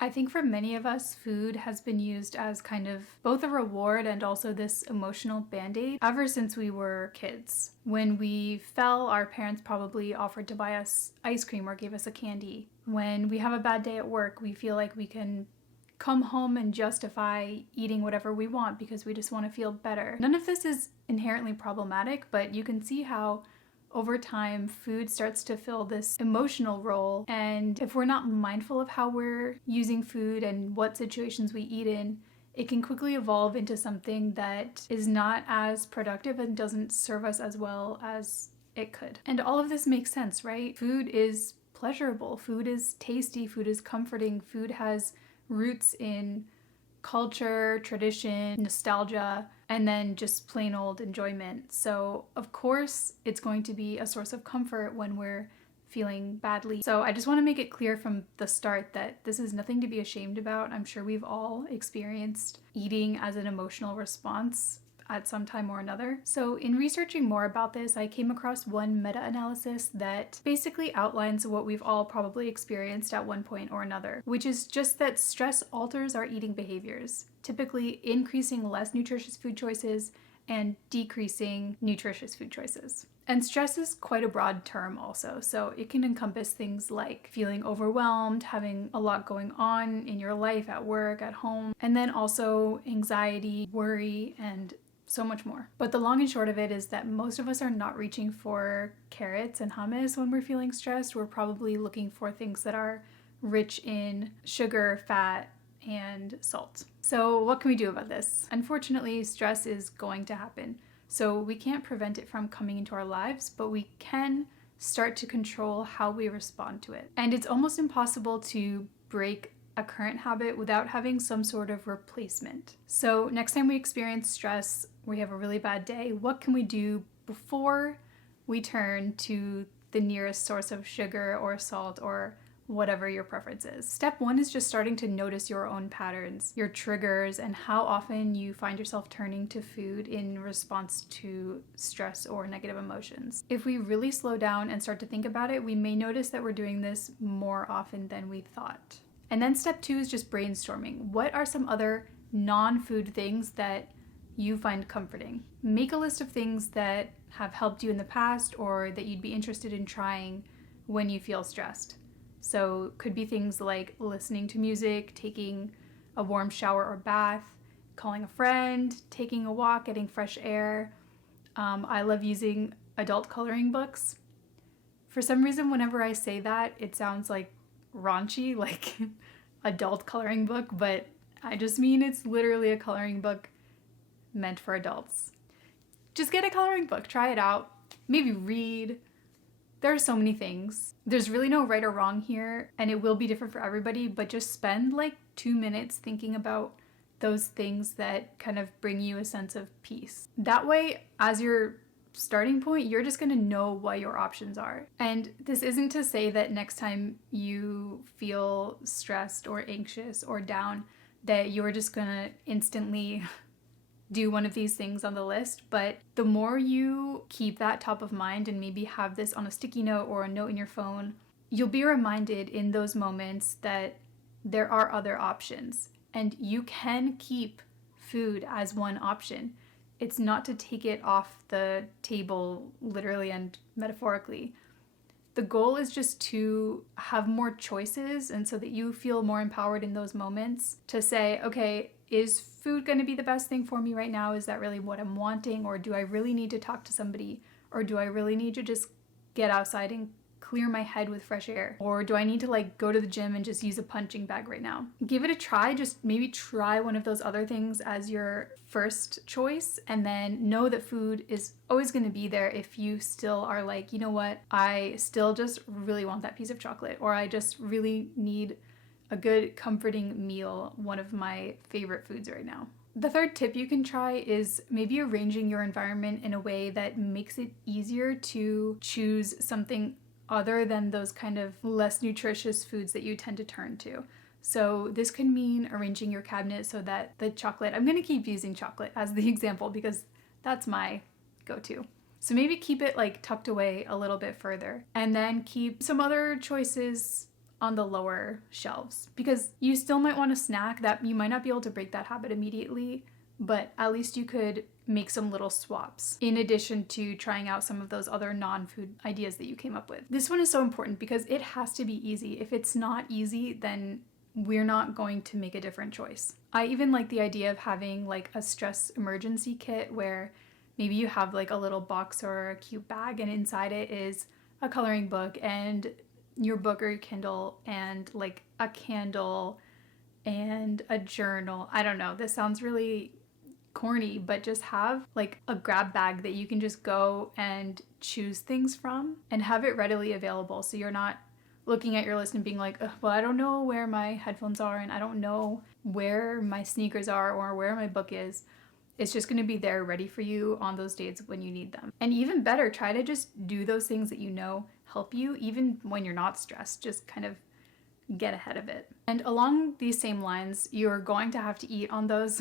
I think for many of us, food has been used as kind of both a reward and also this emotional band-aid ever since we were kids. When we fell, our parents probably offered to buy us ice cream or gave us a candy. When we have a bad day at work, we feel like we can come home and justify eating whatever we want because we just want to feel better. None of this is inherently problematic, but you can see how over time, food starts to fill this emotional role, and if we're not mindful of how we're using food and what situations we eat in, it can quickly evolve into something that is not as productive and doesn't serve us as well as it could. And all of this makes sense, right? Food is pleasurable, food is tasty, food is comforting, food has roots in culture, tradition, nostalgia, and then just plain old enjoyment. So of course it's going to be a source of comfort when we're feeling badly. So I just want to make it clear from the start that this is nothing to be ashamed about. I'm sure we've all experienced eating as an emotional response at some time or another. So in researching more about this, I came across one meta-analysis that basically outlines what we've all probably experienced at one point or another, which is just that stress alters our eating behaviors, typically increasing less nutritious food choices and decreasing nutritious food choices. And stress is quite a broad term also, so it can encompass things like feeling overwhelmed, having a lot going on in your life, at work, at home, and then also anxiety, worry, and so much more. But the long and short of it is that most of us are not reaching for carrots and hummus when we're feeling stressed. We're probably looking for things that are rich in sugar, fat, and salt. So what can we do about this? Unfortunately, stress is going to happen. So we can't prevent it from coming into our lives, but we can start to control how we respond to it. And it's almost impossible to break a current habit without having some sort of replacement. So next time we experience stress, we have a really bad day, what can we do before we turn to the nearest source of sugar or salt or whatever your preference is? Step one is just starting to notice your own patterns, your triggers, and how often you find yourself turning to food in response to stress or negative emotions. If we really slow down and start to think about it, we may notice that we're doing this more often than we thought. And then step two is just brainstorming. What are some other non-food things that you find comforting? Make a list of things that have helped you in the past or that you'd be interested in trying when you feel stressed. So could be things like listening to music, taking a warm shower or bath, calling a friend, taking a walk, getting fresh air. I love using adult coloring books. For some reason, whenever I say that, it sounds like raunchy, like adult coloring book, but I just mean it's literally a coloring book meant for adults. Just get a coloring book, try it out, maybe read. There are so many things. There's really no right or wrong here, and it will be different for everybody, but just spend like 2 minutes thinking about those things that kind of bring you a sense of peace. That way, as your starting point, you're just going to know what your options are. And this isn't to say that next time you feel stressed or anxious or down that you're just going to instantly do one of these things on the list, but the more you keep that top of mind and maybe have this on a sticky note or a note in your phone, you'll be reminded in those moments that there are other options and you can keep food as one option. It's not to take it off the table, literally and metaphorically. The goal is just to have more choices, and so that you feel more empowered in those moments to say, okay, is food going to be the best thing for me right now? Is that really what I'm wanting? Or do I really need to talk to somebody? Or do I really need to just get outside and clear my head with fresh air? Or do I need to like go to the gym and just use a punching bag right now? Give it a try. Just maybe try one of those other things as your first choice, and then know that food is always going to be there if you still are like, you know what, I still just really want that piece of chocolate, or I just really need a good comforting meal, one of my favorite foods right now. The third tip you can try is maybe arranging your environment in a way that makes it easier to choose something other than those kind of less nutritious foods that you tend to turn to. So this could mean arranging your cabinet so that the chocolate, I'm going to keep using chocolate as the example because that's my go-to. So maybe keep it like tucked away a little bit further, and then keep some other choices on the lower shelves, because you still might want a snack that you might not be able to break that habit immediately, but at least you could make some little swaps in addition to trying out some of those other non-food ideas that you came up with. This one is so important because it has to be easy. If it's not easy, then we're not going to make a different choice. I even like the idea of having like a stress emergency kit where maybe you have like a little box or a cute bag, and inside it is a coloring book and your book or your Kindle and like a candle and a journal. I don't know, this sounds really corny, but just have like a grab bag that you can just go and choose things from and have it readily available, so you're not looking at your list and being like, well, I don't know where my headphones are and I don't know where my sneakers are or where my book is. It's just going to be there ready for you on those days when you need them. And even better, try to just do those things that you know help you even when you're not stressed. Just kind of get ahead of it. And along these same lines, you're going to have to eat on those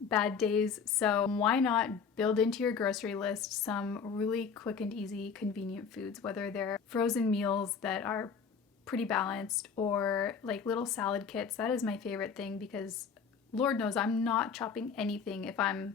bad days, so why not build into your grocery list some really quick and easy convenient foods, whether they're frozen meals that are pretty balanced or like little salad kits. That is my favorite thing because Lord knows I'm not chopping anything if I'm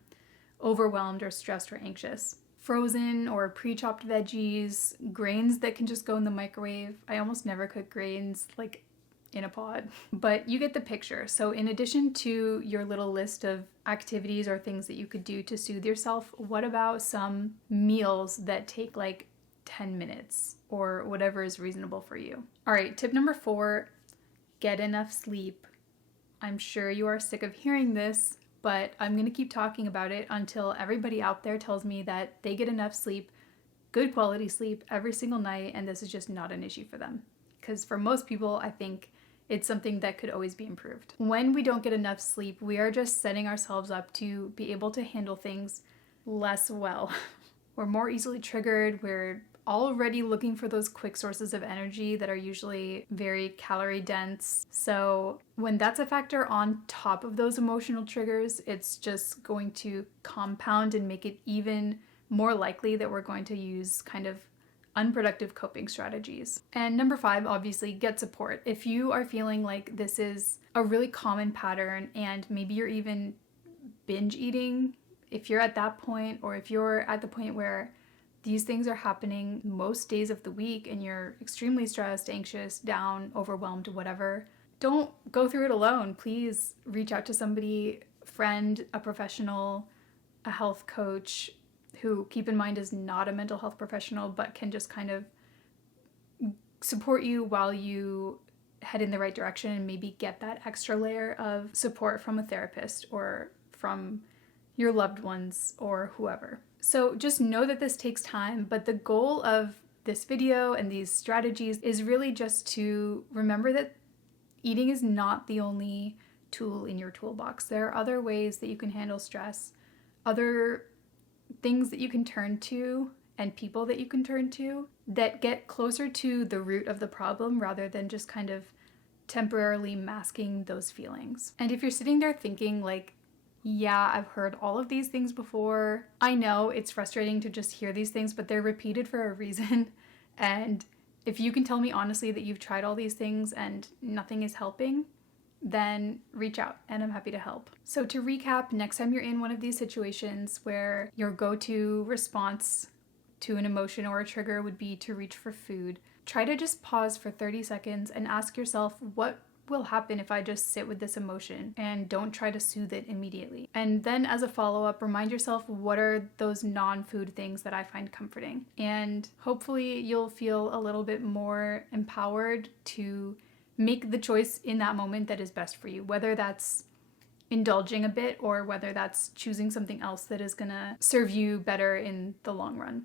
overwhelmed or stressed or anxious. Frozen or pre-chopped veggies, grains that can just go in the microwave. I almost never cook grains like in a pod, but you get the picture. So in addition to your little list of activities or things that you could do to soothe yourself, what about some meals that take like 10 minutes or whatever is reasonable for you? All right, tip number 4, get enough sleep. I'm sure you are sick of hearing this, but I'm going to keep talking about it until everybody out there tells me that they get enough sleep, good quality sleep every single night, and this is just not an issue for them. Because for most people, I think it's something that could always be improved. When we don't get enough sleep, we are just setting ourselves up to be able to handle things less well. We're more easily triggered. We're already looking for those quick sources of energy that are usually very calorie dense. So when that's a factor on top of those emotional triggers, it's just going to compound and make it even more likely that we're going to use kind of unproductive coping strategies. And number 5, obviously, get support. If you are feeling like this is a really common pattern and maybe you're even binge eating, if you're at that point, or if you're at the point where these things are happening most days of the week and you're extremely stressed, anxious, down, overwhelmed, whatever, don't go through it alone. Please reach out to somebody, a friend, a professional, a health coach, who, keep in mind, is not a mental health professional, but can just kind of support you while you head in the right direction and maybe get that extra layer of support from a therapist or from your loved ones or whoever. So just know that this takes time, but the goal of this video and these strategies is really just to remember that eating is not the only tool in your toolbox. There are other ways that you can handle stress, other things that you can turn to and people that you can turn to that get closer to the root of the problem rather than just kind of temporarily masking those feelings. And if you're sitting there thinking like, yeah, I've heard all of these things before. I know it's frustrating to just hear these things, but they're repeated for a reason. And if you can tell me honestly that you've tried all these things and nothing is helping, then reach out and I'm happy to help. So to recap, next time you're in one of these situations where your go-to response to an emotion or a trigger would be to reach for food, try to just pause for 30 seconds and ask yourself, what will happen if I just sit with this emotion, and don't try to soothe it immediately. And then as a follow-up, remind yourself, what are those non-food things that I find comforting? And hopefully you'll feel a little bit more empowered to make the choice in that moment that is best for you, whether that's indulging a bit or whether that's choosing something else that is gonna serve you better in the long run.